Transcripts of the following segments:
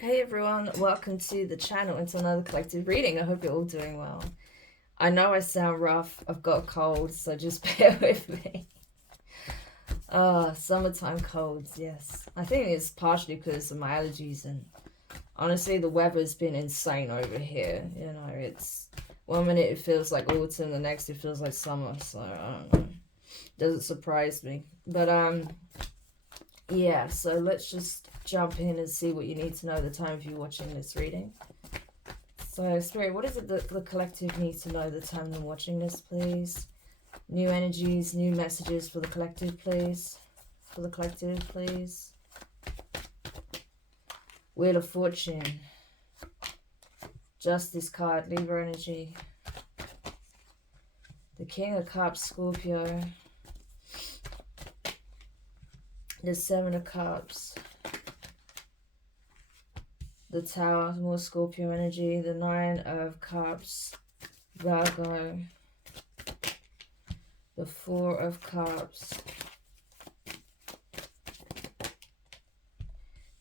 Hey everyone, welcome to the channel and to another collective reading. I hope you're all doing well. I know I sound rough, I've got a cold, so just bear with me. Summertime colds, yes. I think it's partially because of my allergies, and honestly the weather's been insane over here. You know, it's one minute it feels like autumn, the next it feels like summer, so I don't know. Doesn't surprise me. But yeah, so let's just jump in and see what you need to know at the time if you're watching this reading. So, Spirit, what is it that the collective needs to know at the time they're watching this, please? New energies, new messages for the collective, please. For the collective, please. Wheel of Fortune. Justice card, Libra energy. The King of Cups, Scorpio. The Seven of Cups. The Tower, more Scorpio energy. The Nine of Cups, Virgo. The Four of Cups.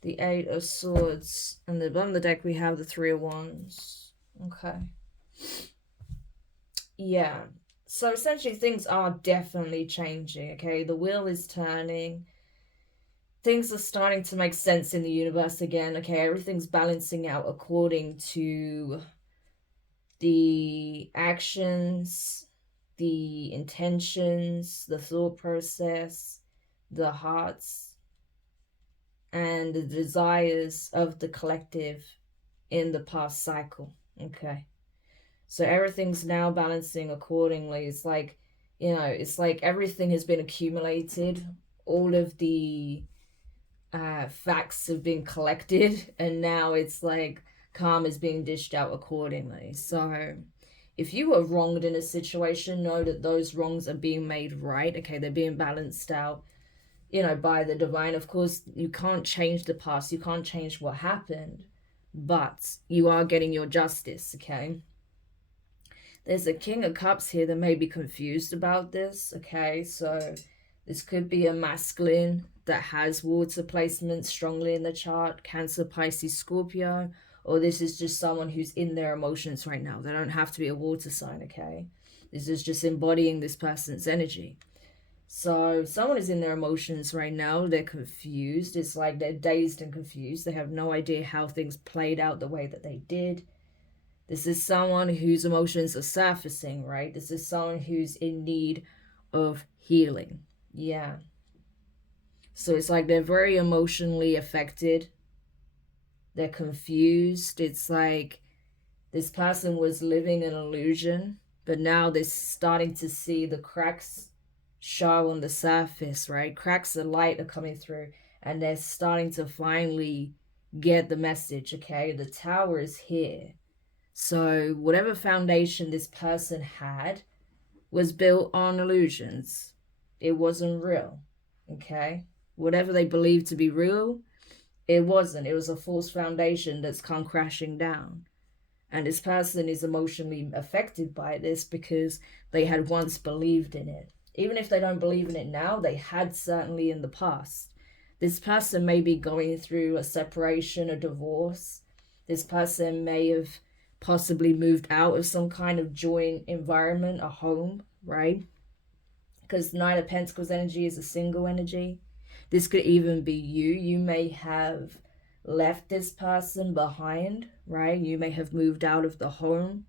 The Eight of Swords. And the bottom of the deck we have the Three of Wands. Okay. Yeah. So essentially things are definitely changing, okay? The wheel is turning. Things are starting to make sense in the universe again, okay? Everything's balancing out according to the actions, the intentions, the thought process, the hearts, and the desires of the collective in the past cycle, okay? So everything's now balancing accordingly. It's like, you know, it's like everything has been accumulated. All of the facts have been collected, and now it's like karma is being dished out accordingly. So if you were wronged in a situation, know that those wrongs are being made right. Okay, they're being balanced out, you know, by the divine. Of course, you can't change the past, you can't change what happened, but you are getting your justice, okay? There's a King of Cups here that may be confused about this, okay? So this could be a masculine that has water placement strongly in the chart, Cancer, Pisces, Scorpio, or this is just someone who's in their emotions right now. They don't have to be a water sign, okay? This is just embodying this person's energy. So someone is in their emotions right now. They're confused. It's like they're dazed and confused. They have no idea how things played out the way that they did. This is someone whose emotions are surfacing, right? This is someone who's in need of healing. Yeah. So it's like they're very emotionally affected. They're confused. It's like this person was living an illusion, but now they're starting to see the cracks show on the surface, right? Cracks of light are coming through, and they're starting to finally get the message, okay? The Tower is here. So whatever foundation this person had was built on illusions. It wasn't real, okay? Whatever they believed to be real, it wasn't. It was a false foundation that's come crashing down. And this person is emotionally affected by this because they had once believed in it. Even if they don't believe in it now, they had certainly in the past. This person may be going through a separation, a divorce. This person may have possibly moved out of some kind of joint environment, a home, right? Because Knight of Pentacles energy is a single energy. This could even be you. You may have left this person behind, right? You may have moved out of the home.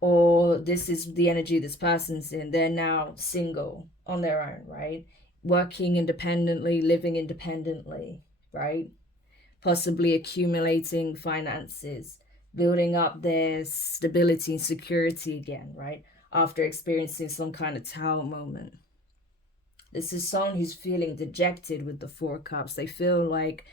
Or this is the energy this person's in. They're now single on their own, right? Working independently, living independently, right? Possibly accumulating finances, building up their stability and security again, right? After experiencing some kind of Tower moment. This is someone who's feeling dejected with the Four of Cups. They feel like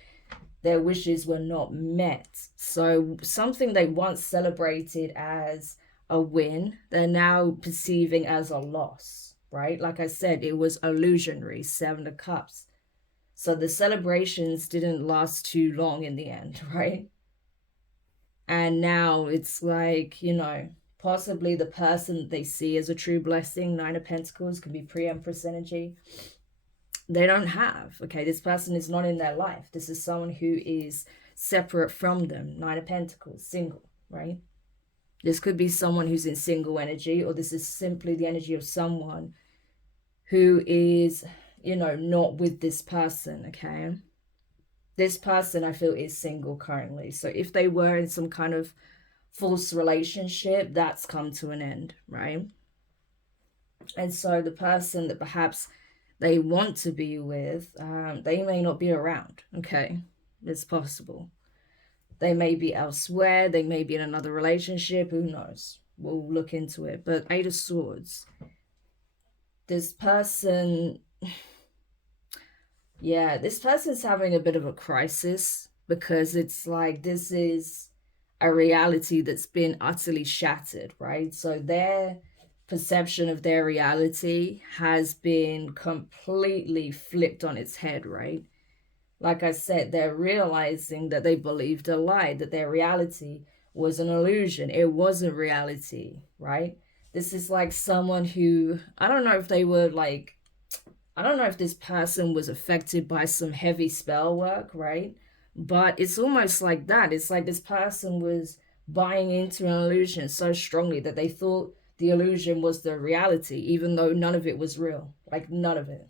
their wishes were not met. So something they once celebrated as a win, they're now perceiving as a loss, right? Like I said, it was illusionary, Seven of Cups. So the celebrations didn't last too long in the end, right? And now it's like, you know, possibly the person they see as a true blessing, Nine of Pentacles, could be pre-Empress energy. they don't have. Okay, this person is not in their life. This is someone who is separate from them. Nine of Pentacles, single, right? This could be someone who's in single energy, or this is simply the energy of someone who is, you know, not with this person, okay? This person, I feel, is single currently. So if they were in some kind of false relationship, that's come to an end, right? And so the person that perhaps they want to be with, they may not be around, okay? It's possible. They may be elsewhere, they may be in another relationship, who knows? We'll look into it. But Eight of Swords, this person, yeah, this person's having a bit of a crisis, because it's like this is a reality that's been utterly shattered, right? So their perception of their reality has been completely flipped on its head, right? Like I said, they're realizing that they believed a lie, that their reality was an illusion. It wasn't reality, right? This is like someone who, I don't know if they were like, I don't know if this person was affected by some heavy spell work, right? But it's almost like that. It's like this person was buying into an illusion so strongly that they thought the illusion was the reality, even though none of it was real. Like, none of it.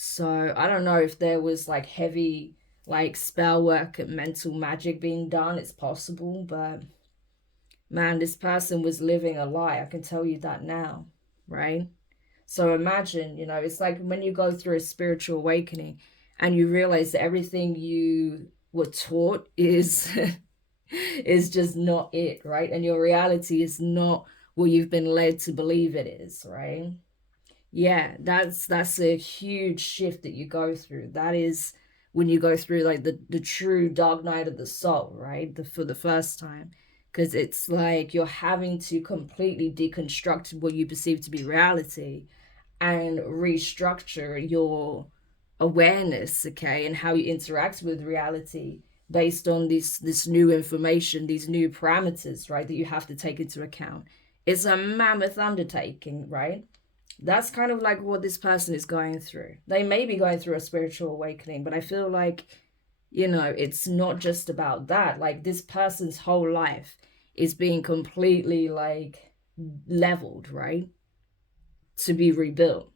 So I don't know if there was like heavy like spell work and mental magic being done. It's possible, but man, this person was living a lie. I can tell you that now, right? So imagine, you know, it's like when you go through a spiritual awakening and you realize that everything you were taught is is just not it, right? And your reality is not what you've been led to believe it is, right? Yeah, that's a huge shift that you go through. That is when you go through like the true dark night of the soul, right? For the first time. Because it's like you're having to completely deconstruct what you perceive to be reality and restructure your awareness, okay, and how you interact with reality based on this new information, these new parameters, right, that you have to take into account. It's a mammoth undertaking, right? That's kind of like what this person is going through. They may be going through a spiritual awakening, but I feel like, you know, it's not just about that. Like, this person's whole life is being completely like leveled, right, to be rebuilt,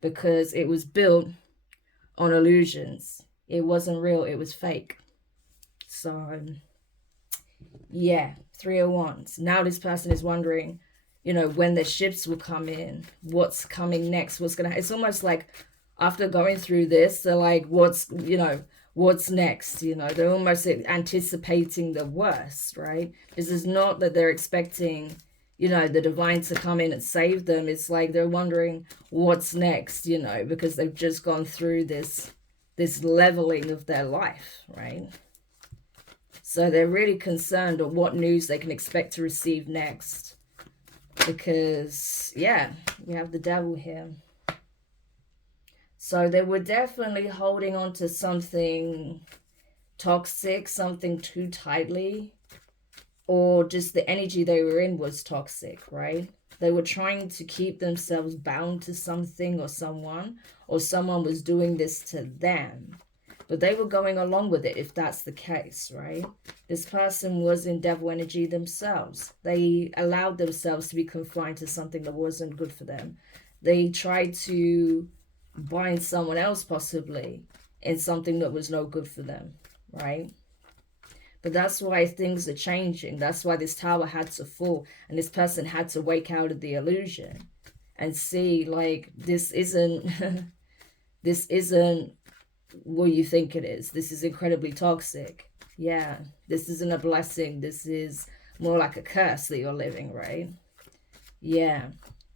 because it was built on illusions. It wasn't real, it was fake. So yeah, 3 of Wands. Now this person is wondering, you know, when the ships will come in, what's coming next, what's gonna, it's almost like after going through this, they're like, what's, you know, what's next? You know, they're almost anticipating the worst, right? This is not that they're expecting, you know, the divine to come in and save them. It's like they're wondering what's next, you know, because they've just gone through this leveling of their life, right? So they're really concerned on what news they can expect to receive next. Because, yeah, we have the devil here. So they were definitely holding on to something toxic, something too tightly, or just the energy they were in was toxic, right? They were trying to keep themselves bound to something or someone was doing this to them. But they were going along with it if that's the case, right? This person was in devil energy themselves. They allowed themselves to be confined to something that wasn't good for them. They tried to bind someone else possibly in something that was no good for them, right? But that's why things are changing. That's why this tower had to fall and this person had to wake out of the illusion and see, like, this isn't this isn't what you think it is. This is incredibly toxic. Yeah, this isn't a blessing. This is more like a curse that you're living, right? Yeah.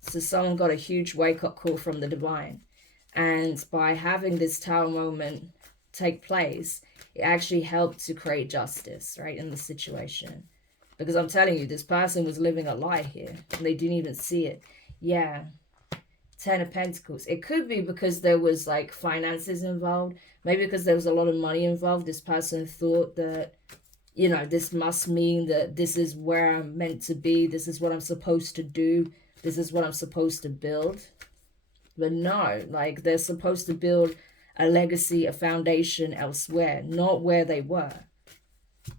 So someone got a huge wake-up call from the divine. And by having this tower moment take place, it actually helped to create justice, right, in the situation. Because I'm telling you, this person was living a lie here, and they didn't even see it. Yeah. 10 of Pentacles. It could be because there was like finances involved. Maybe because there was a lot of money involved. This person thought that, you know, this must mean that this is where I'm meant to be. This is what I'm supposed to do. This is what I'm supposed to build. But no, like they're supposed to build a legacy, a foundation elsewhere, not where they were.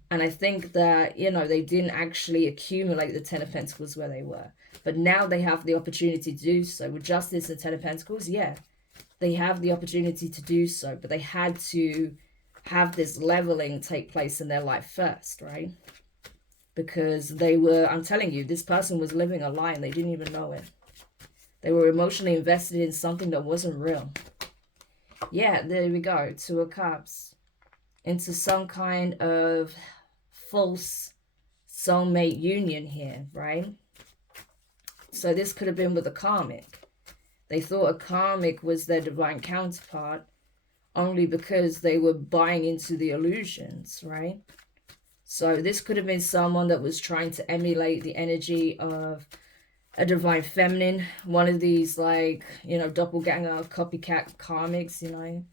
And I think that, you know, they didn't actually accumulate the Ten of Pentacles where they were. But now they have the opportunity to do so. With Justice and Ten of Pentacles, yeah, they have the opportunity to do so. But they had to have this leveling take place in their life first, right? Because they were, I'm telling you, this person was living a lie and they didn't even know it. They were emotionally invested in something that wasn't real. Yeah, there we go. Two of Cups. Into some kind of false soulmate union here, right? So this could have been with a Karmic. They thought a Karmic was their divine counterpart only because they were buying into the illusions, right? So this could have been someone that was trying to emulate the energy of a divine feminine, one of these, like, you know, doppelganger copycat karmics, you know.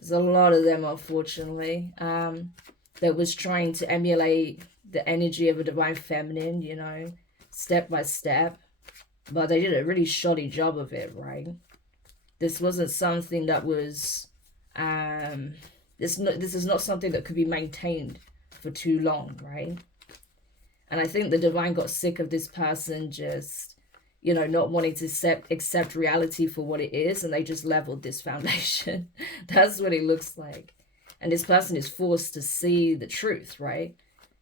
There's a lot of them, unfortunately, that was trying to emulate the energy of a divine feminine, you know, step by step. But they did a really shoddy job of it, right? This wasn't something that was, this is not something that could be maintained for too long, right? And I think the divine got sick of this person just, you know, not wanting to accept reality for what it is, and they just leveled this foundation. That's what it looks like. And this person is forced to see the truth, right?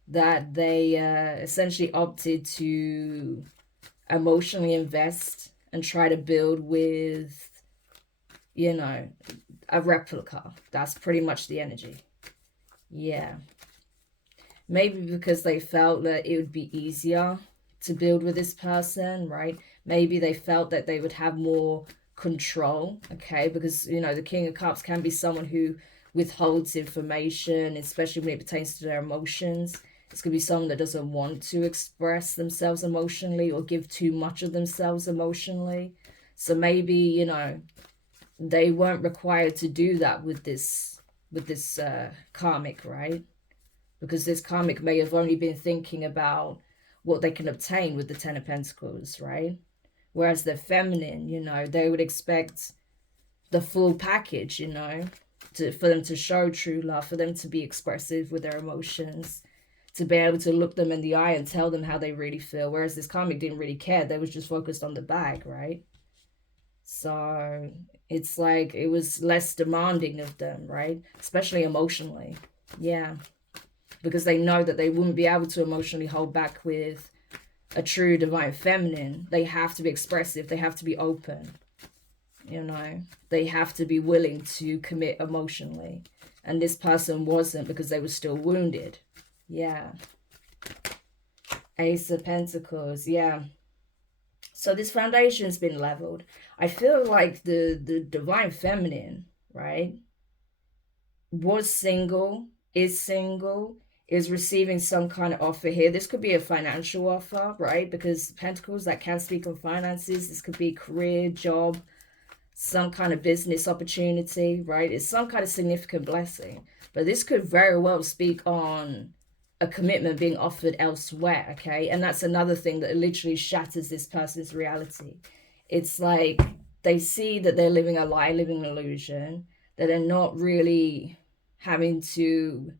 That they essentially opted to emotionally invest and try to build with, you know, a replica. That's pretty much the energy. Yeah. Maybe because they felt that it would be easier to build with this person, right? Maybe they felt that they would have more control, okay? Because, you know, the King of Cups can be someone who withholds information, especially when it pertains to their emotions. This could be someone that doesn't want to express themselves emotionally or give too much of themselves emotionally. So maybe, you know, they weren't required to do that with this Karmic, right? Because this Karmic may have only been thinking about what they can obtain with the Ten of Pentacles, right? Whereas the feminine, you know, they would expect the full package, you know, for them to show true love, for them to be expressive with their emotions, to be able to look them in the eye and tell them how they really feel. Whereas this Karmic didn't really care. They was just focused on the bag, right? So it's like it was less demanding of them, right? Especially emotionally. Yeah. Because they know that they wouldn't be able to emotionally hold back with a true divine feminine. They have to be expressive. They have to be open. You know, they have to be willing to commit emotionally. And this person wasn't, because they were still wounded. Yeah. Ace of Pentacles. Yeah. So this foundation's been leveled. I feel like the divine feminine, right, was single, is receiving some kind of offer here. This could be a financial offer, right? Because Pentacles, that can speak on finances. This could be career, job, some kind of business opportunity, right? It's some kind of significant blessing. But this could very well speak on a commitment being offered elsewhere, okay? And that's another thing that literally shatters this person's reality. It's like they see that they're living a lie, living an illusion, that they're not really having to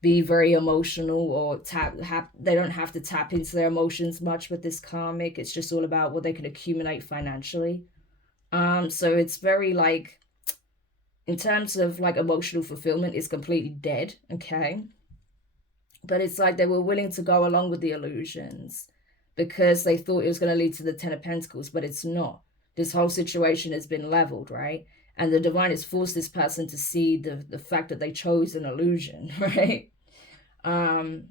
be very emotional or they don't have to tap into their emotions much with this Karmic. It's just all about what they can accumulate financially. So it's very like, in terms of like emotional fulfillment, it's completely dead, okay? But it's like they were willing to go along with the illusions because they thought it was going to lead to the Ten of Pentacles, but it's not. This whole situation has been leveled, right? And the divine has forced this person to see the fact that they chose an illusion, right? And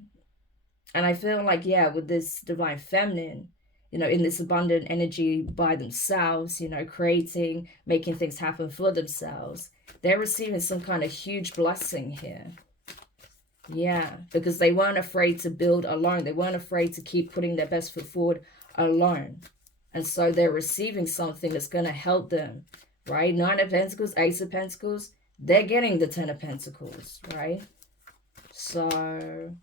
I feel like, yeah, with this divine feminine, you know, in this abundant energy by themselves, you know, creating, making things happen for themselves, they're receiving some kind of huge blessing here. Yeah, because they weren't afraid to build alone. They weren't afraid to keep putting their best foot forward alone. And so they're receiving something that's going to help them, right? Nine of Pentacles, Ace of Pentacles, they're getting the Ten of Pentacles, right? So,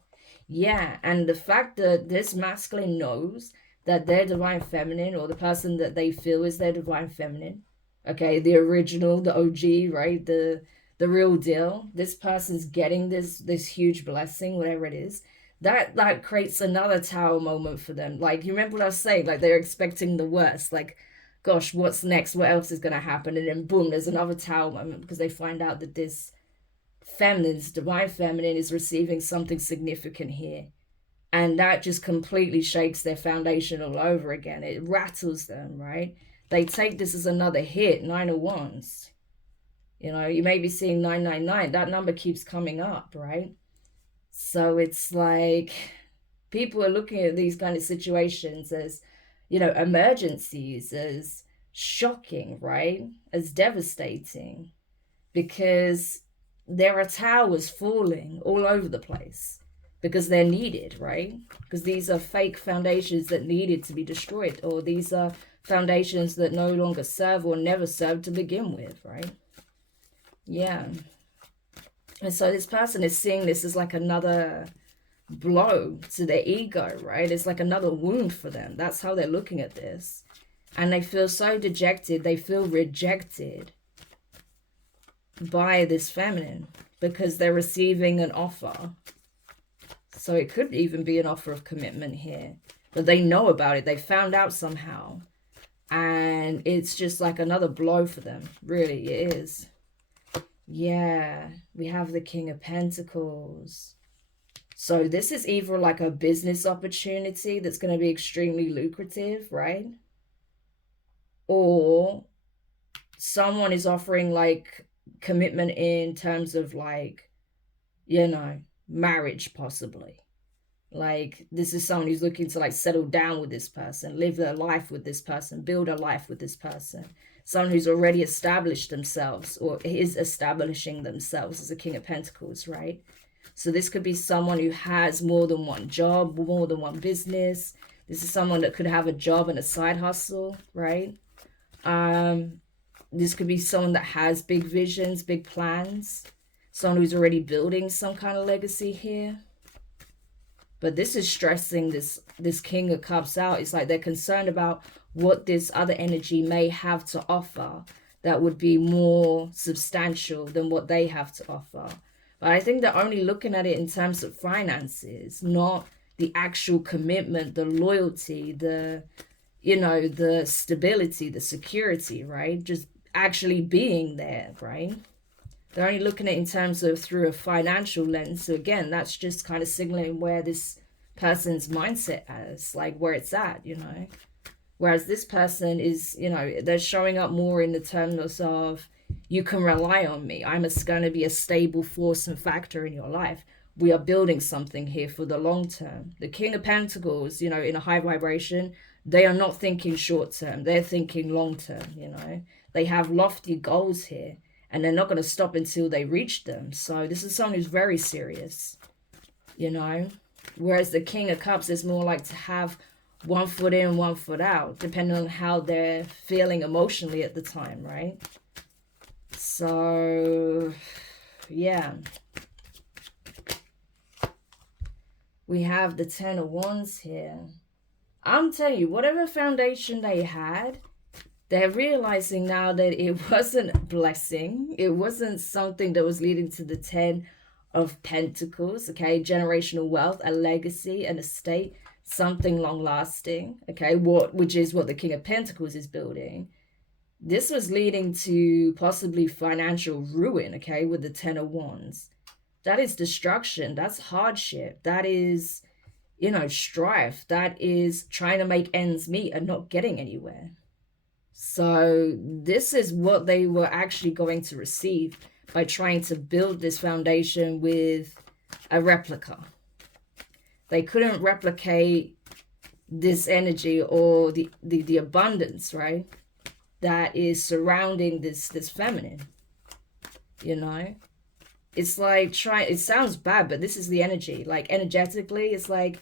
yeah, and the fact that this masculine knows that their divine feminine, or the person that they feel is their divine feminine, okay, the original, the OG, right, the real deal, this person's getting this huge blessing, whatever it is, that creates another tower moment for them. Like, you remember what I was saying, like they're expecting the worst, like, gosh, what's next, what else is going to happen, and then boom, there's another tower moment because they find out that this feminine's divine feminine is receiving something significant here, and that just completely shakes their foundation all over again. It rattles them, right? They take this as another hit. 9 of Wands, you know, you may be seeing 999, that number keeps coming up, right? So it's like people are looking at these kind of situations as, you know, emergencies, as shocking, right, as devastating, because there are towers falling all over the place because they're needed, right? Because these are fake foundations that needed to be destroyed, or these are foundations that no longer serve or never served to begin with, right? Yeah. And so this person is seeing this as like another blow to their ego, right? It's like another wound for them. That's how they're looking at this. And they feel so dejected, they feel rejected by this feminine because they're receiving an offer. So it could even be an offer of commitment here, but they know about it. They found out somehow, and it's just like another blow for them. Really, it is. Yeah, we have the King of Pentacles. So this is either like a business opportunity that's going to be extremely lucrative, right? Or someone is offering like commitment in terms of like, you know, marriage possibly. Like, this is someone who's looking to like settle down with this person, live their life with this person, build a life with this person. Someone who's already established themselves or is establishing themselves as a King of Pentacles, right? So this could be someone who has more than one job, more than one business. This is someone that could have a job and a side hustle, right? This could be someone that has big visions, big plans. Someone who's already building some kind of legacy here. But this is stressing this King of Cups out. It's like they're concerned about what this other energy may have to offer that would be more substantial than what they have to offer. But I think they're only looking at it in terms of finances, not the actual commitment, the loyalty, the, you know, the stability, the security, right? Just actually being there, right? They're only looking at it in terms of through a financial lens. So again, that's just kind of signaling where this person's mindset is, like where it's at, you know. Whereas this person is, you know, they're showing up more in the terms of, you can rely on me. I'm going to be a stable force and factor in your life. We are building something here for the long term. The King of Pentacles, you know, in a high vibration, they are not thinking short term. They're thinking long term, you know. They have lofty goals here, and they're not going to stop until they reach them. So this is someone who's very serious, you know. Whereas the King of Cups is more like to have one foot in, one foot out, depending on how they're feeling emotionally at the time, right? So, yeah. We have the 10 of Wands here. I'm telling you, whatever foundation they had, they're realizing now that it wasn't a blessing. It wasn't something that was leading to the 10 of Pentacles, okay? Generational wealth, a legacy, an estate, something long-lasting, okay? Which is what the King of Pentacles is building. This was leading to possibly financial ruin, okay, with the 10 of Wands. That is destruction. That's hardship. That is, you know, strife. That is trying to make ends meet and not getting anywhere. So this is what they were actually going to receive by trying to build this foundation with a replica. They couldn't replicate this energy or the abundance, right, that is surrounding this feminine, you know. It's like it sounds bad, but this is the energy. Like energetically, it's like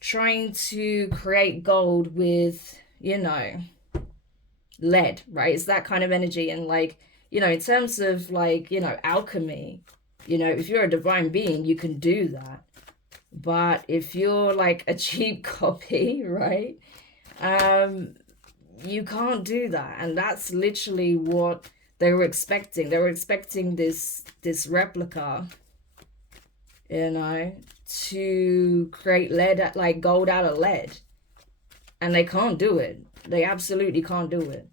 trying to create gold with, you know, lead, right? It's that kind of energy. And like, you know, in terms of like, you know, alchemy, you know, if you're a divine being, you can do that. But if you're like a cheap copy, right, you can't do that. And that's literally what they were expecting. They were expecting this replica, you know, to create lead, like gold out of lead. And they can't do it. They absolutely can't do it.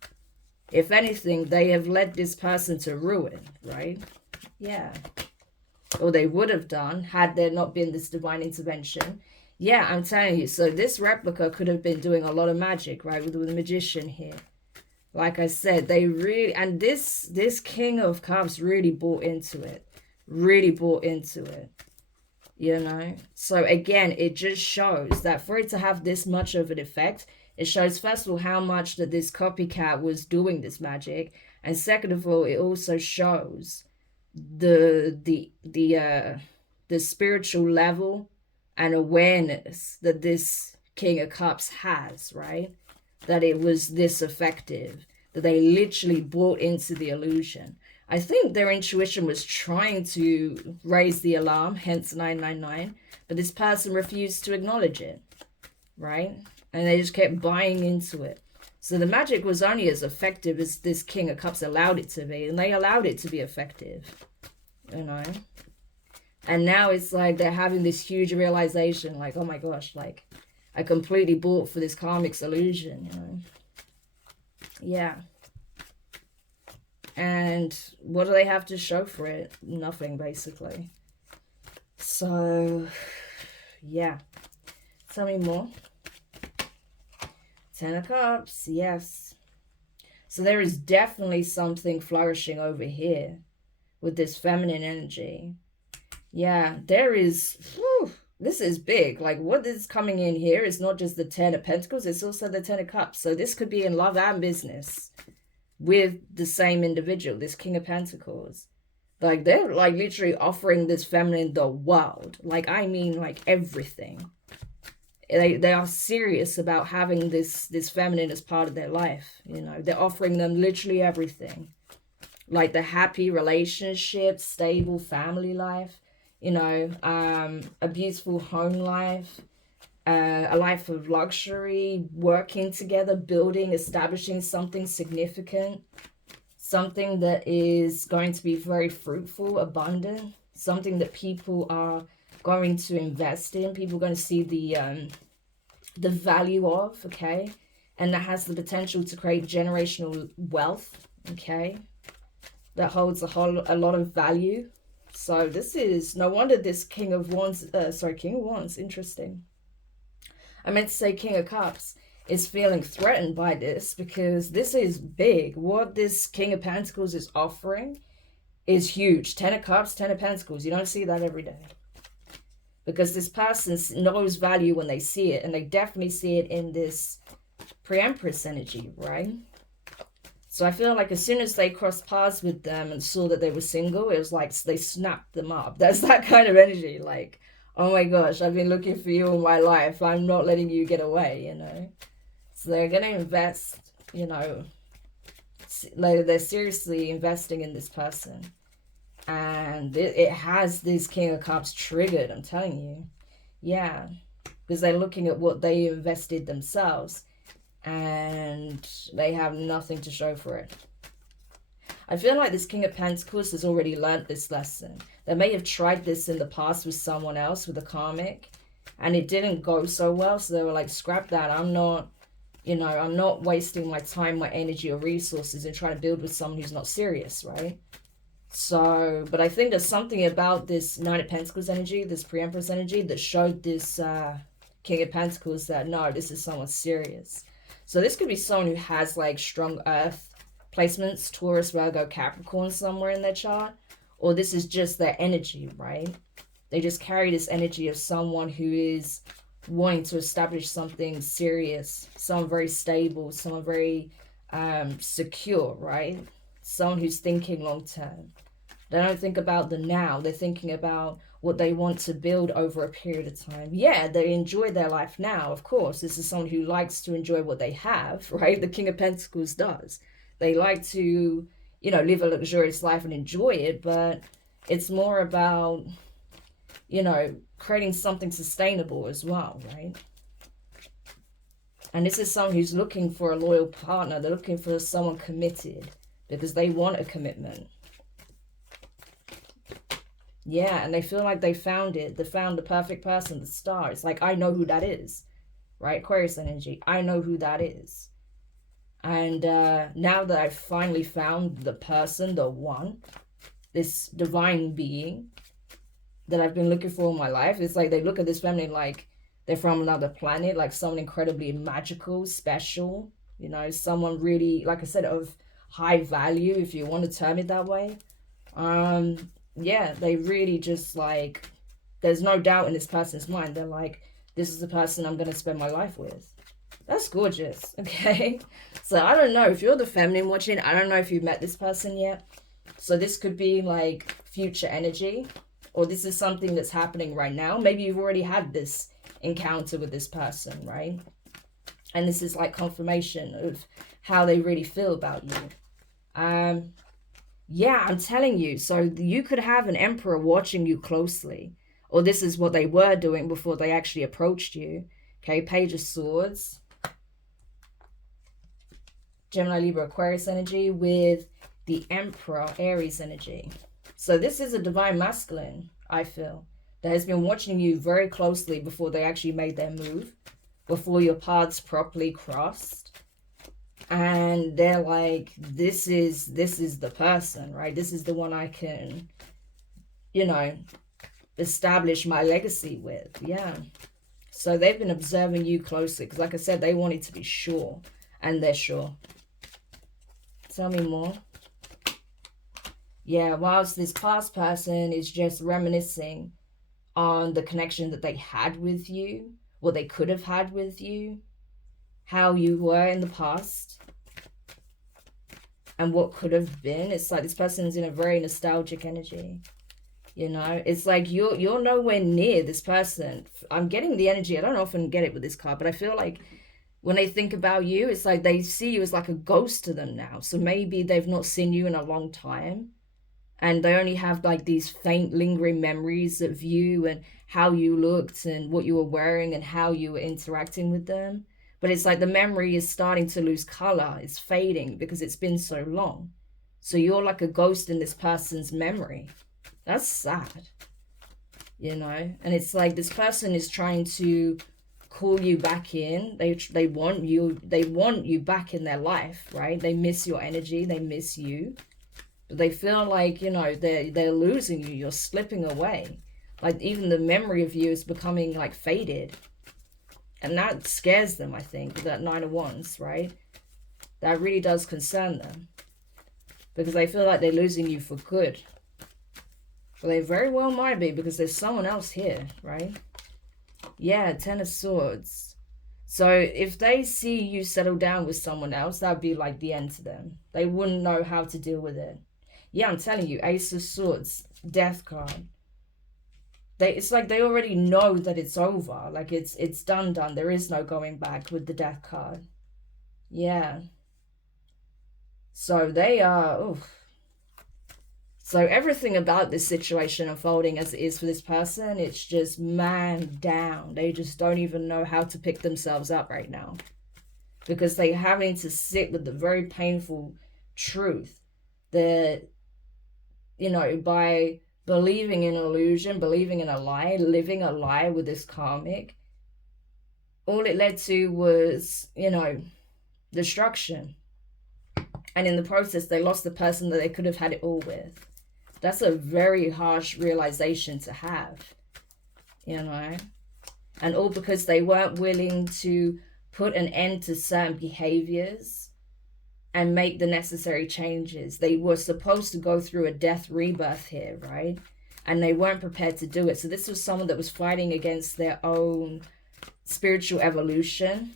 If anything, they have led this person to ruin, right? Yeah. Or they would have done had there not been this divine intervention. Yeah, I'm telling you. So this replica could have been doing a lot of magic, right? With the magician here. Like I said, they really, and this King of Cups really bought into it. Really bought into it. You know? So again, it just shows that for it to have this much of an effect, it shows first of all how much that this copycat was doing this magic. And second of all, it also shows the spiritual level and awareness that this King of Cups has, right? That it was this effective, that they literally bought into the illusion. I think their intuition was trying to raise the alarm, hence 999, but this person refused to acknowledge it, right? And they just kept buying into it. So the magic was only as effective as this King of Cups allowed it to be, and they allowed it to be effective, you know? And now it's like they're having this huge realization, like, oh my gosh, like, I completely bought for this karmic illusion, you know? Yeah. And what do they have to show for it? Nothing, basically. So, yeah. Tell me more. 10 of Cups, yes. So there is definitely something flourishing over here with this feminine energy. Yeah, there is, whew, this is big. Like what is coming in here is not just the 10 of Pentacles, it's also the 10 of Cups. So this could be in love and business with the same individual, this King of Pentacles. Like they're like literally offering this feminine the world. Like I mean like everything. They are serious about having this feminine as part of their life, you know. They're offering them literally everything. Like the happy relationship, stable family life, you know, a beautiful home life, a life of luxury, working together, building, establishing something significant, something that is going to be very fruitful, abundant, something that people are going to invest in, people are going to see the value of, okay? And that has the potential to create generational wealth, okay? That holds a lot of value. So this is, no wonder this King of Wands, King of Wands, interesting. I meant to say King of Cups is feeling threatened by this because this is big. What this King of Pentacles is offering is huge. 10 of Cups, 10 of Pentacles. You don't see that every day. Because this person knows value when they see it. And they definitely see it in this pre-empress energy, right? So I feel like as soon as they crossed paths with them and saw that they were single, it was like they snapped them up. That's that kind of energy. Like, oh my gosh, I've been looking for you all my life. I'm not letting you get away, you know. So they're going to invest, you know. Like they're seriously investing in this person. And it has this King of Cups triggered, I'm telling you. Yeah. Because they're looking at what they invested themselves. And they have nothing to show for it. I feel like this King of Pentacles has already learned this lesson. They may have tried this in the past with someone else, with a karmic, and it didn't go so well. So they were like, scrap that. I'm not, you know, I'm not wasting my time, my energy, or resources in trying to build with someone who's not serious, right? So, but I think there's something about this Nine of Pentacles energy, this pre-empress energy, that showed this King of Pentacles that, no, this is someone serious. So this could be someone who has like strong earth placements, Taurus, Virgo, Capricorn somewhere in their chart. Or this is just their energy, right? They just carry this energy of someone who is wanting to establish something serious, someone very stable, someone very secure, right? Someone who's thinking long term. They don't think about the now. They're thinking about what they want to build over a period of time. Yeah, they enjoy their life now, of course. This is someone who likes to enjoy what they have, right? The King of Pentacles does. They like to, you know, live a luxurious life and enjoy it, but it's more about you know, creating something sustainable as well, right? And this is someone who's looking for a loyal partner. They're looking for someone committed because they want a commitment. Yeah, and they feel like they found it. They found the perfect person, the star. It's like, I know who that is, right? Aquarius energy. I know who that is. And now that I've finally found the person, the one, this divine being that I've been looking for in my life, it's like they look at this family like they're from another planet, like someone incredibly magical, special, you know, someone really, like I said, of high value, if you want to term it that way. Yeah, they really just like, there's no doubt in this person's mind. They're like, this is the person I'm going to spend my life with. That's gorgeous, okay? So I don't know if you're the feminine watching, I don't know if you've met this person yet. So this could be like future energy, or this is something that's happening right now. Maybe you've already had this encounter with this person, right? And this is like confirmation of how they really feel about you. Yeah, I'm telling you. So you could have an emperor watching you closely, or this is what they were doing before they actually approached you. Okay, Page of Swords, Gemini, Libra, Aquarius energy with the Emperor, Aries energy. So this is a divine masculine, I feel, that has been watching you very closely before they actually made their move, before your paths properly crossed. And they're like, this is the person, right? This is the one I can, you know, establish my legacy with. Yeah. So they've been observing you closely because, like I said, they wanted to be sure, and they're sure. Tell me more. Yeah, whilst this past person is just reminiscing on the connection that they had with you, what they could have had with you, how you were in the past, and what could have been. It's like this person's in a very nostalgic energy. You know, it's like you're nowhere near this person. I'm getting the energy. I don't often get it with this card, but I feel like when they think about you, it's like they see you as like a ghost to them now. So maybe they've not seen you in a long time, and they only have like these faint lingering memories of you and how you looked and what you were wearing and how you were interacting with them. But it's like the memory is starting to lose color. It's fading because it's been so long. So you're like a ghost in this person's memory. That's sad, you know? And it's like this person is trying to call you back in. They want you back in their life, right? They miss your energy, they miss you. But they feel like, you know, they're losing you, you're slipping away. Like even the memory of you is becoming like faded. And that scares them, I think, that 9 of Wands, right? That really does concern them. Because they feel like they're losing you for good. But they very well might be, because there's someone else here, right? Yeah, 10 of Swords. So if they see you settle down with someone else, that would be like the end to them. They wouldn't know how to deal with it. Yeah, I'm telling you, Ace of Swords, Death card. It's like they already know that it's over. Like it's done. There is no going back with the Death card. Yeah. So they are... Oof. So everything about this situation unfolding as it is for this person, it's just man down. They just don't even know how to pick themselves up right now. Because they're having to sit with the very painful truth that, you know, by believing in illusion, believing in a lie, living a lie with this karmic, all it led to was, you know, destruction. And in the process, they lost the person that they could have had it all with. That's a very harsh realization to have, you know. And all because they weren't willing to put an end to certain behaviors and make the necessary changes. They were supposed to go through a death rebirth here, right? And they weren't prepared to do it. So this was someone that was fighting against their own spiritual evolution.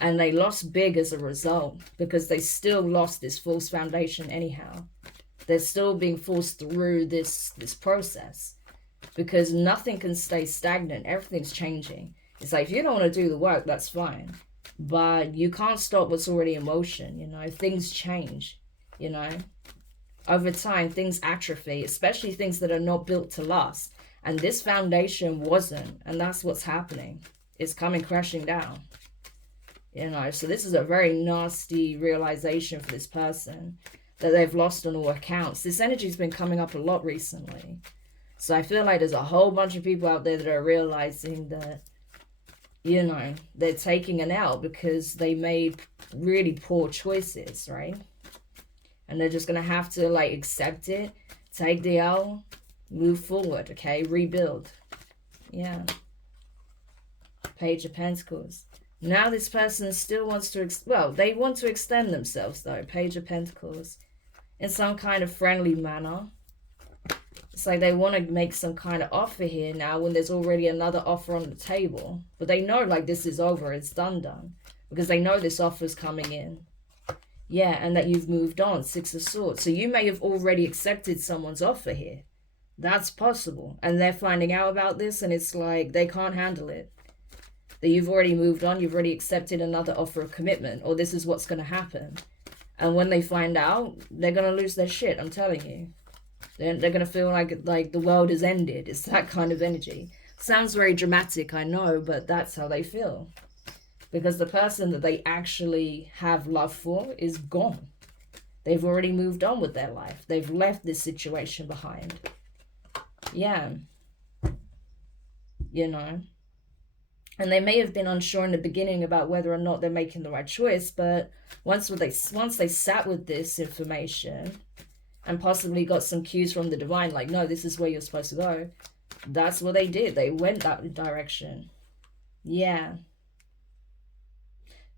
And they lost big as a result, because they still lost this false foundation anyhow. They're still being forced through this process, because nothing can stay stagnant. Everything's changing. It's like, if you don't want to do the work, that's fine. But you can't stop what's already in motion, you know. Things change, you know. Over time, things atrophy, especially things that are not built to last. And this foundation wasn't, and that's what's happening. It's coming crashing down. You know, so this is a very nasty realization for this person that they've lost on all accounts. This energy's been coming up a lot recently. So I feel like there's a whole bunch of people out there that are realizing that, you know, they're taking an L because they made really poor choices, right? And they're just going to have to, like, accept it, take the L, move forward, okay? Rebuild. Yeah. Page of Pentacles. Now this person still wants to, well, they want to extend themselves, though. Page of Pentacles. In some kind of friendly manner. It's like they want to make some kind of offer here now when there's already another offer on the table. But they know, like, this is over. It's done. Because they know this offer's coming in. Yeah, and that you've moved on. Six of Swords. So you may have already accepted someone's offer here. That's possible. And they're finding out about this, and it's like they can't handle it. That you've already moved on. You've already accepted another offer of commitment. Or this is what's going to happen. And when they find out, they're going to lose their shit. I'm telling you. They're going to feel like the world has ended. It's that kind of energy. Sounds very dramatic, I know, but that's how they feel. Because the person that they actually have love for is gone. They've already moved on with their life. They've left this situation behind. Yeah. You know. And they may have been unsure in the beginning about whether or not they're making the right choice, but once they sat with this information and possibly got some cues from the divine, like, no, this is where you're supposed to go, that's what they did. They went that direction. Yeah.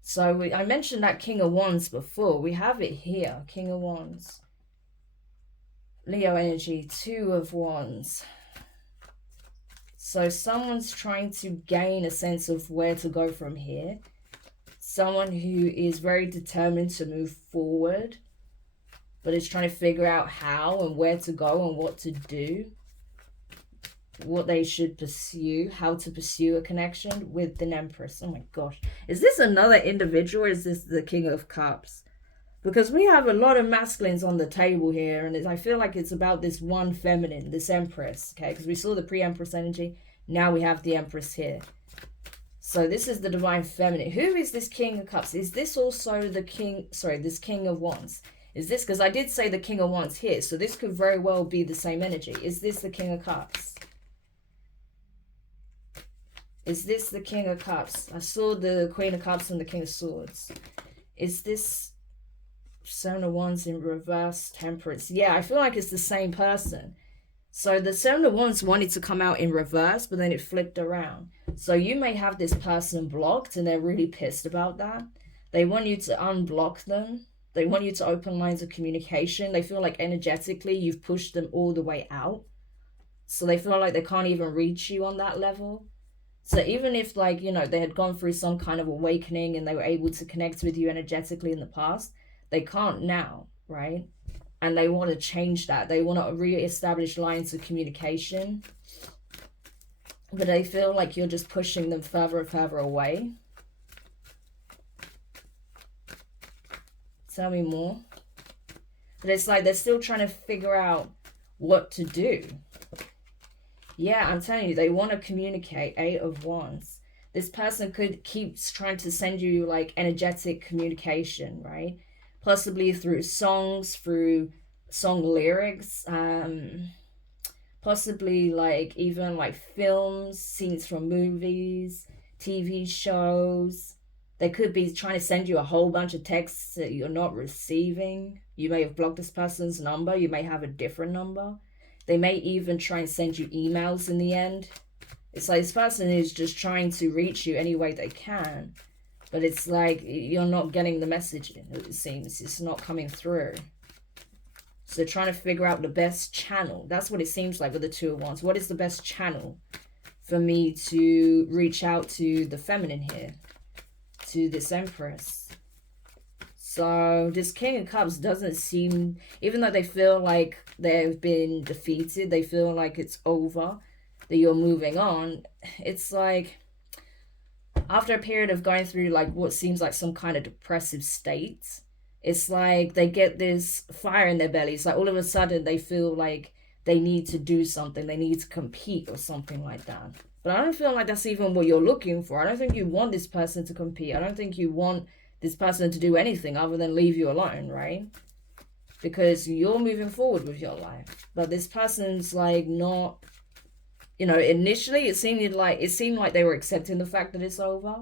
So I mentioned that King of Wands before. We have it here. King of Wands. Leo energy. 2 of Wands. So someone's trying to gain a sense of where to go from here. Someone who is very determined to move forward, but is trying to figure out how and where to go and what to do. What they should pursue, how to pursue a connection with an Empress. Oh my gosh. Is this another individual or is this the King of Cups? Because we have a lot of masculines on the table here, and I feel like it's about this one feminine, this Empress, okay? Because we saw the pre-Empress energy, now we have the Empress here. So this is the divine feminine. Who is this King of Cups? Is this also the King, sorry, this King of Wands? Is this, because I did say the King of Wands here, so this could very well be the same energy. Is this the King of Cups? Is this the King of Cups? I saw the Queen of Cups and the King of Swords. Is this Seven of Wands in reverse, Temperance? Yeah, I feel like it's the same person. So the Seven of Wands wanted to come out in reverse, but then it flipped around. So you may have this person blocked and they're really pissed about that. They want you to unblock them. They want you to open lines of communication. They feel like energetically you've pushed them all the way out. So they feel like they can't even reach you on that level. So even if, like, you know, they had gone through some kind of awakening and they were able to connect with you energetically in the past, they can't now, right? And they want to change that. They want to re-establish lines of communication. But they feel like you're just pushing them further and further away. Tell me more. But it's like they're still trying to figure out what to do. Yeah, I'm telling you, they want to communicate. 8 of Wands. This person could keep trying to send you, like, energetic communication, right? Possibly through songs, through song lyrics, possibly, like, even, like, films, scenes from movies, TV shows. They could be trying to send you a whole bunch of texts that you're not receiving. You may have blocked this person's number. You may have a different number. They may even try and send you emails in the end. It's like this person is just trying to reach you any way they can. But it's like you're not getting the message, it seems. It's not coming through. So they're trying to figure out the best channel. That's what it seems like with the 2 of Wands. What is the best channel for me to reach out to the feminine here? To this Empress. So this King of Cups doesn't seem, even though they feel like they've been defeated, they feel like it's over, that you're moving on. It's like after a period of going through like what seems like some kind of depressive state, it's like they get this fire in their belly. It's like all of a sudden they feel like they need to do something, they need to compete or something like that. But I don't feel like that's even what you're looking for. I don't think you want this person to compete. I don't think you want this person to do anything other than leave you alone, right? Because you're moving forward with your life. But this person's like not, you know, initially it seemed like they were accepting the fact that it's over.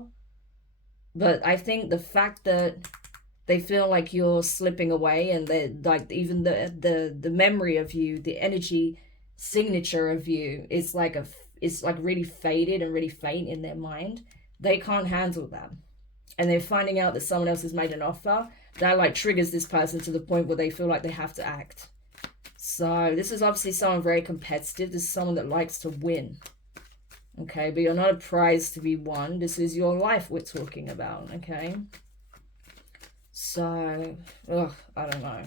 But I think the fact that they feel like you're slipping away, and they like even the memory of you, the energy signature of you is like it's like really faded and really faint in their mind. They can't handle that, and they're finding out that someone else has made an offer that like triggers this person to the point where they feel like they have to act. So this is obviously someone very competitive. This is someone that likes to win. Okay, but you're not a prize to be won. This is your life we're talking about, okay? So, I don't know.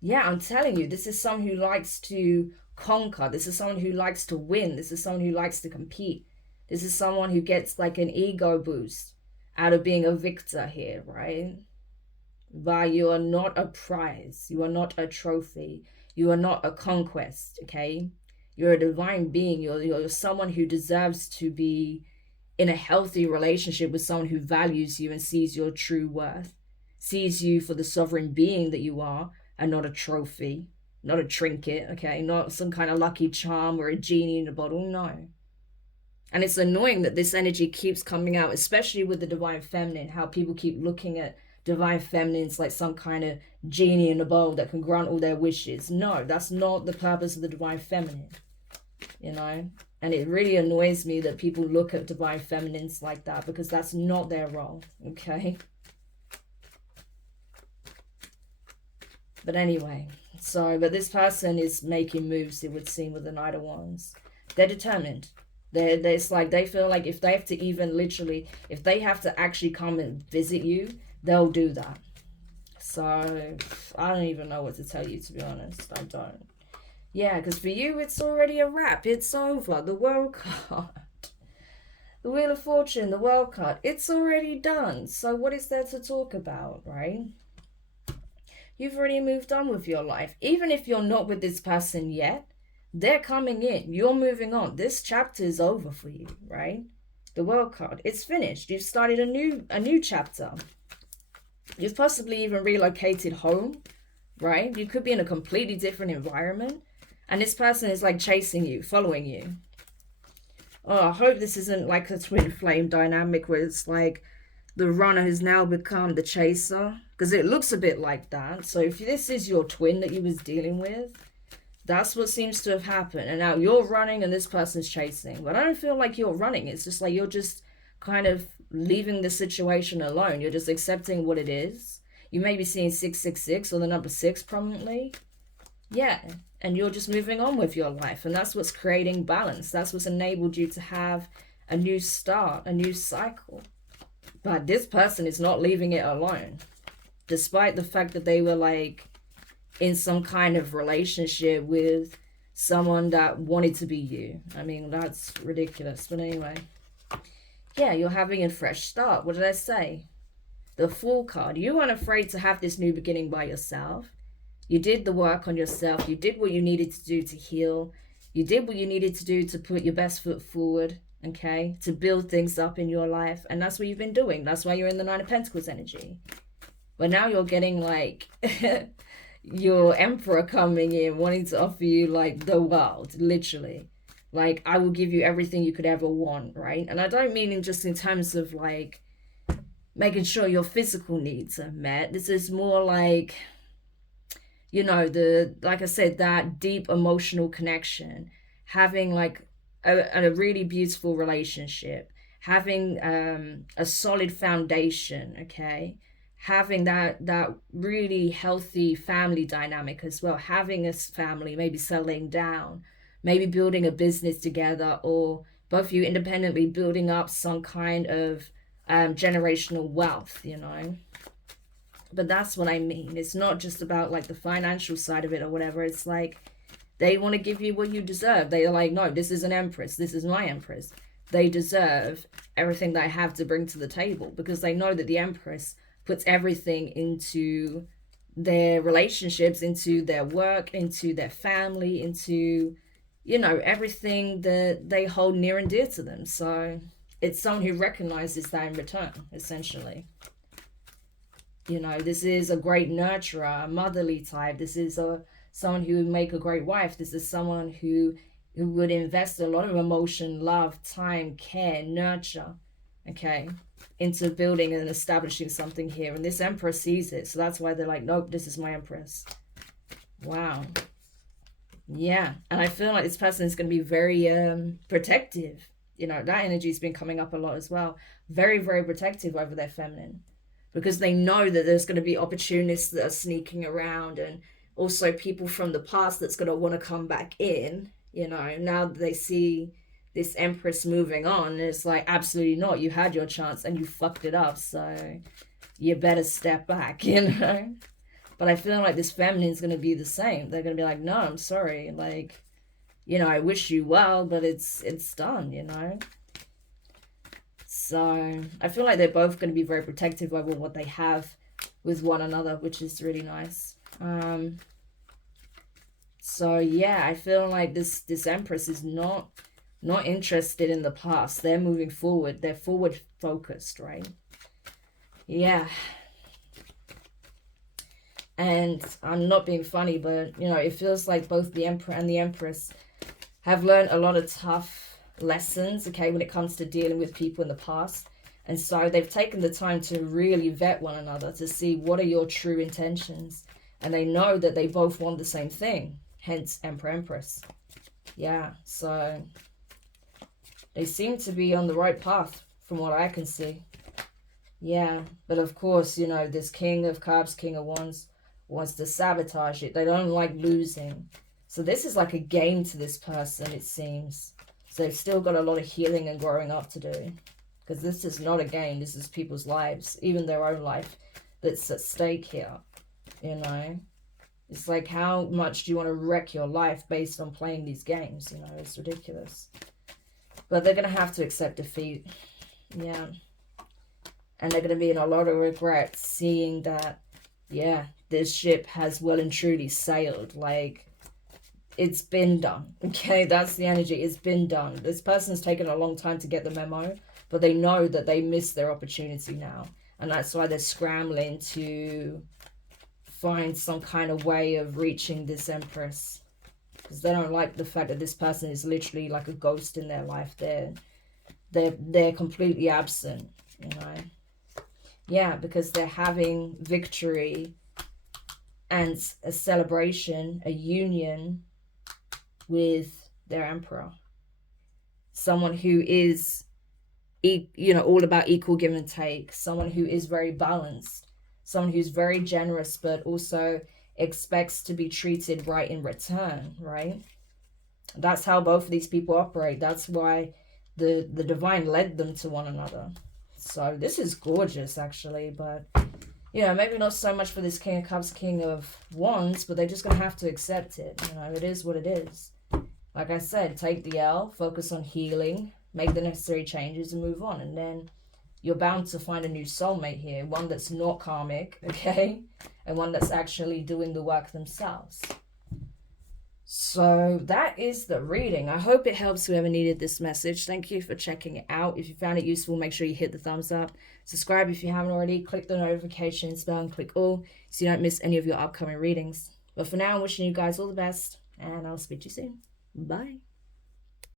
Yeah, I'm telling you, this is someone who likes to conquer. This is someone who likes to win. This is someone who likes to compete. This is someone who gets like an ego boost out of being a victor here, right? But you are not a prize. You are not a trophy. You are not a conquest, okay? You're a divine being. You're someone who deserves to be in a healthy relationship with someone who values you and sees your true worth, sees you for the sovereign being that you are, and not a trophy, not a trinket, okay? Not some kind of lucky charm or a genie in a bottle, no. And it's annoying that this energy keeps coming out, especially with the divine feminine, how people keep looking at divine feminines like some kind of genie in a bowl that can grant all their wishes. No, that's not the purpose of the divine feminine, you know? And it really annoys me that people look at divine feminines like that, because that's not their role, okay? But anyway, but this person is making moves, it would seem, with the Knight of Wands. They're determined. It's like they feel like if they have to even literally, if they have to actually come and visit you, they'll do that. So I don't even know what to tell you, to be honest. I don't. Yeah, because for you, it's already a wrap. It's over. The World card. The Wheel of Fortune, the World card. It's already done. So what is there to talk about, right? You've already moved on with your life. Even if you're not with this person yet, they're coming in. You're moving on. This chapter is over for you, right? The World card. It's finished. You've started a new chapter. You've possibly even relocated home, right? You could be in a completely different environment. And this person is like chasing you, following you. Oh, I hope this isn't like a twin flame dynamic where it's like the runner has now become the chaser. Because it looks a bit like that. So if this is your twin that you was dealing with, that's what seems to have happened. And now you're running and this person's chasing. But I don't feel like you're running. It's just like you're just kind of leaving the situation alone. You're just accepting what it is. You may be seeing 666 or the number 6 prominently. Yeah. And you're just moving on with your life. And that's what's creating balance. That's what's enabled you to have a new start, a new cycle. But this person is not leaving it alone. Despite the fact that they were like in some kind of relationship with someone that wanted to be you. I mean, that's ridiculous. But anyway. Yeah, you're having a fresh start. What did I say? The Fool card. You weren't afraid to have this new beginning by yourself. You did the work on yourself. You did what you needed to do to heal. You did what you needed to do to put your best foot forward, okay? To build things up in your life. And that's what you've been doing. That's why you're in the Nine of Pentacles energy. But now you're getting like your Emperor coming in, wanting to offer you like the world, literally. Like, I will give you everything you could ever want, right? And I don't mean just in terms of like making sure your physical needs are met. This is more like, you know, like I said, that deep emotional connection, having like a really beautiful relationship, having a solid foundation, okay? Having that really healthy family dynamic as well, having a family, maybe settling down, maybe building a business together, or both of you independently building up some kind of generational wealth, you know. But that's what I mean. It's not just about like the financial side of it or whatever. It's like they want to give you what you deserve. They're like, no, this is an empress. This is my empress. They deserve everything that I have to bring to the table, because they know that the empress puts everything into their relationships, into their work, into their family, into, you know, everything that they hold near and dear to them. So it's someone who recognizes that in return, essentially. You know, this is a great nurturer, a motherly type. This is someone who would make a great wife. This is someone who would invest a lot of emotion, love, time, care, nurture, okay, into building and establishing something here. And this Empress sees it. So that's why they're like, nope, this is my Empress. Wow. Yeah. And I feel like this person is going to be very protective. You know, that energy has been coming up a lot as well. Very, very protective over their feminine, because they know that there's going to be opportunists that are sneaking around, and also people from the past that's going to want to come back in. You know, now that they see this Empress moving on, it's like, absolutely not. You had your chance and you fucked it up, so you better step back, you know? But I feel like this feminine's going to be the same. They're going to be like, no, I'm sorry. Like, you know, I wish you well, but it's done, you know? So I feel like they're both going to be very protective over what they have with one another, which is really nice. So yeah, I feel like this Empress is not interested in the past. They're moving forward. They're forward focused, right? Yeah. And I'm not being funny, but, you know, it feels like both the Emperor and the Empress have learned a lot of tough lessons, okay, when it comes to dealing with people in the past. And so they've taken the time to really vet one another to see what are your true intentions. And they know that they both want the same thing, hence Emperor Empress. Yeah, so they seem to be on the right path from what I can see. Yeah, but of course, you know, this King of Cups, King of Wands wants to sabotage it. They don't like losing. So this is like a game to this person, it seems. So they've still got a lot of healing and growing up to do. Because this is not a game. This is people's lives, even their own life, that's at stake here. You know? It's like, how much do you want to wreck your life based on playing these games? You know, it's ridiculous. But they're going to have to accept defeat. Yeah. And they're going to be in a lot of regret seeing that, yeah, this ship has well and truly sailed. Like, it's been done, okay? That's the energy. It's been done. This person's taken a long time to get the memo, but they know that they missed their opportunity now. And that's why they're scrambling to find some kind of way of reaching this Empress. Because they don't like the fact that this person is literally like a ghost in their life. They're completely absent, you know? Yeah, because they're having victory and a celebration, a union with their Emperor. Someone who is, you know, all about equal give and take. Someone who is very balanced. Someone who's very generous, but also expects to be treated right in return, right? That's how both of these people operate. That's why the divine led them to one another. So this is gorgeous, actually, but, you know, maybe not so much for this King of Cups, King of Wands, but they're just going to have to accept it. You know, it is what it is. Like I said, take the L, focus on healing, make the necessary changes and move on. And then you're bound to find a new soulmate here, one that's not karmic, okay? And one that's actually doing the work themselves. So that is the reading. I hope it helps whoever needed this message. Thank you for checking it out. If you found it useful, make sure you hit the thumbs up. Subscribe if you haven't already. Click the notifications bell and click all so you don't miss any of your upcoming readings. But for now, I'm wishing you guys all the best, and I'll speak to you soon. Bye.